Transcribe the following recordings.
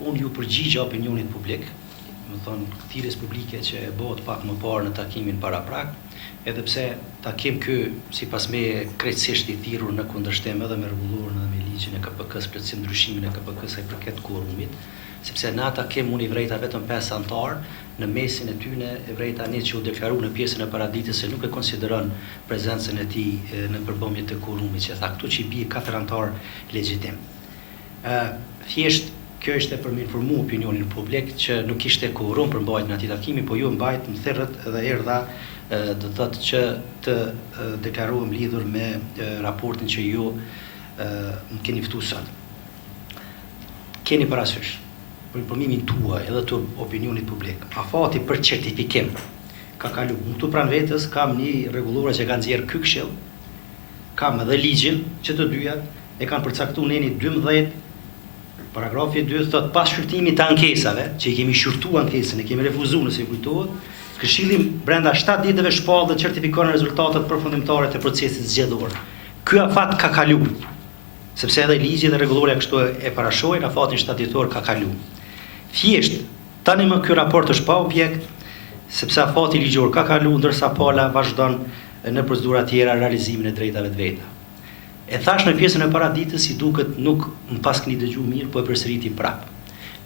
unë ju përgjigja opinionit publik, më thonë këtires publike që e bëhet pak më parë në takimin para prak, edhe pse takim ky sipas me krejtësisht i thirrur në kundërshtim edhe me rregulloren edhe me ligjin e KPK-s, plotësim ndryshimin e KPK-s sa i përket quorumit, sepse në ata takim unë i vrejta vetëm 5 anëtar, në mesin e tyre e vrejta një që u deklaru në pjesën e paraditës se nuk e konsideron prezencën e tij në përbëmje të quorumit, që tha këtu që i bie 4 anëtar legjitim. Thjesht kjo ishte për më informu opinionin publik që nuk ishte quorum për mbajtjen e atij takimi, po ju mbajt në thirrët dhe erdha do thotë që të deklarohem lidhur me raportin që ju më keni ftuar sot. Keni parasysh për informimin tuaj edhe të opinionit publik, afati për certifikim ka kalu. Unë këtu pranë vetës kam një rregullore që ka nxjerrë ky këshill, kam edhe ligjin që të dyja e kanë përcaktuar në 12 paragrafi 2 thot pas shqyrtimit të ankesave, që i kemi shqyrtu ankesën, e kemi refuzuar nëse ju kujtohet, Këshilli brenda 7 ditëve shpall dhe certifikon rezultatet përfundimtare të procesit zgjedhor. Ky afat ka kalu, sepse edhe ligji dhe rregulloria kështu e parashojnë, afatin 7 ditor ka kalu. Thjesht, tani më ky raport është pa objekt, sepse afati ligjor ka kalu, ndërsa pala vazhdon në procedura tjera realizimin e drejtave të veta. E thash në pjesën e paraditës, si duket nuk më pas keni dëgjuar mirë, po e përsëriti prap.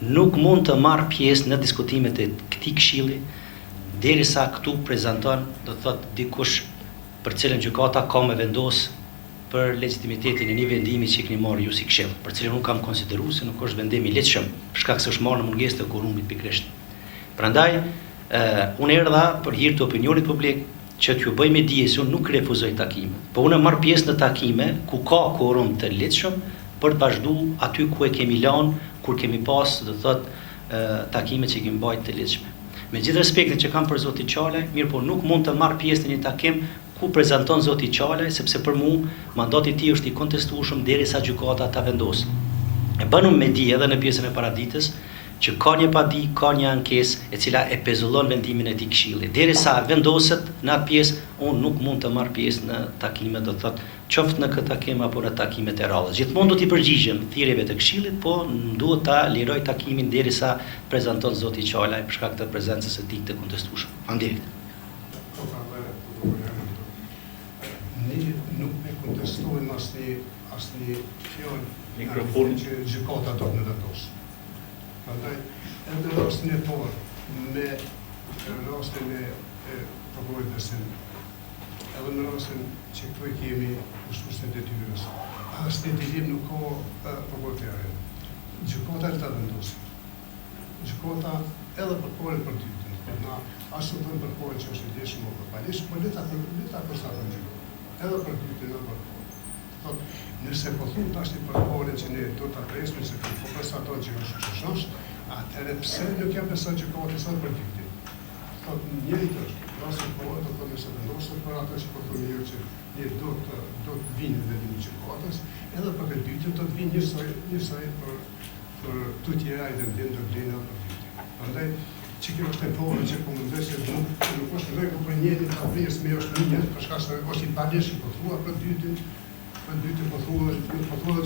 Nuk mund të marr pjesë në diskutimet e këtij këshilli derisa këtu prezanton, do të thotë dikush për cilën gjykata ka me vendos për legitimitetin e një vendimi që keni marrë ju si këshill, për cilën unë kam konsideruar se nuk është vendim i lehtëshëm, për shkak se është marrë në mungesë të quorumit pikërisht. Prandaj, unë erdha për hir të opinionit publik që t'ju bëj me dije se unë nuk refuzoj takime, po unë marr pjesë në takime ku ka quorum të lehtëshëm për të vazhduar aty ku e kemi lënë kur kemi pas, do thotë, takime që kemi bajt të lehtëshme. Me gjithë respektin që kam për zoti Qalaj, mirë po nuk mund të marr pjesë në një takim ku prezanton zoti Qalaj, sepse për mua mandati i tij është i kontestueshëm derisa gjykata ta vendosë. E bënum me dije edhe në pjesën e paraditës që ka një padi, ka një ankesë e cila e pezullon vendimin e tij këshilli. Derisa vendoset në atë pjesë, unë nuk mund të marr pjesë në takime, do thotë, qoftë në këtë takim apo në takimet e radhës. Gjithmonë do t'i përgjigjem thirrjeve të këshillit, po duhet ta liroj takimin derisa prezanton zoti Qalaj për shkak të prezencës së tij të kontestueshme. Faleminderit. Ne nuk e kontestojmë asnjë fjalë që gjykata do të vendosë. Prandaj, edhe në rastin e parë, me rastin e prokurorit Besim, edhe në rastin që këtu e kemi kushtuesin e detyrës, asnjë dilim nuk ka prokuroria. Gjykata ta vendosë. Gjykata edhe për kohën për dytën. Na ashtu do për kohën që është e dëshmë apo palish, po leta përshtatën gjykata. Edhe për dytën edhe për kohën. Nëse po thon tash për kohën që ne do ta presim se po përshtaton që është, atëherë pse nuk ja beson gjykata sa për dytën? Thotë njëri është, rasti po do të thonë se vendosur për atë që po thonë mirë që ne do të vinë vendimi i gjykatës, edhe për të dytën do të vinë njësoj për tutje ai vendim do vlenë për dytën. Prandaj që kjo është temporë që po mendoj se nuk është rregull për njërin ta vlerësë me është një, për shkak se është i padijshëm po thua për dytën po thua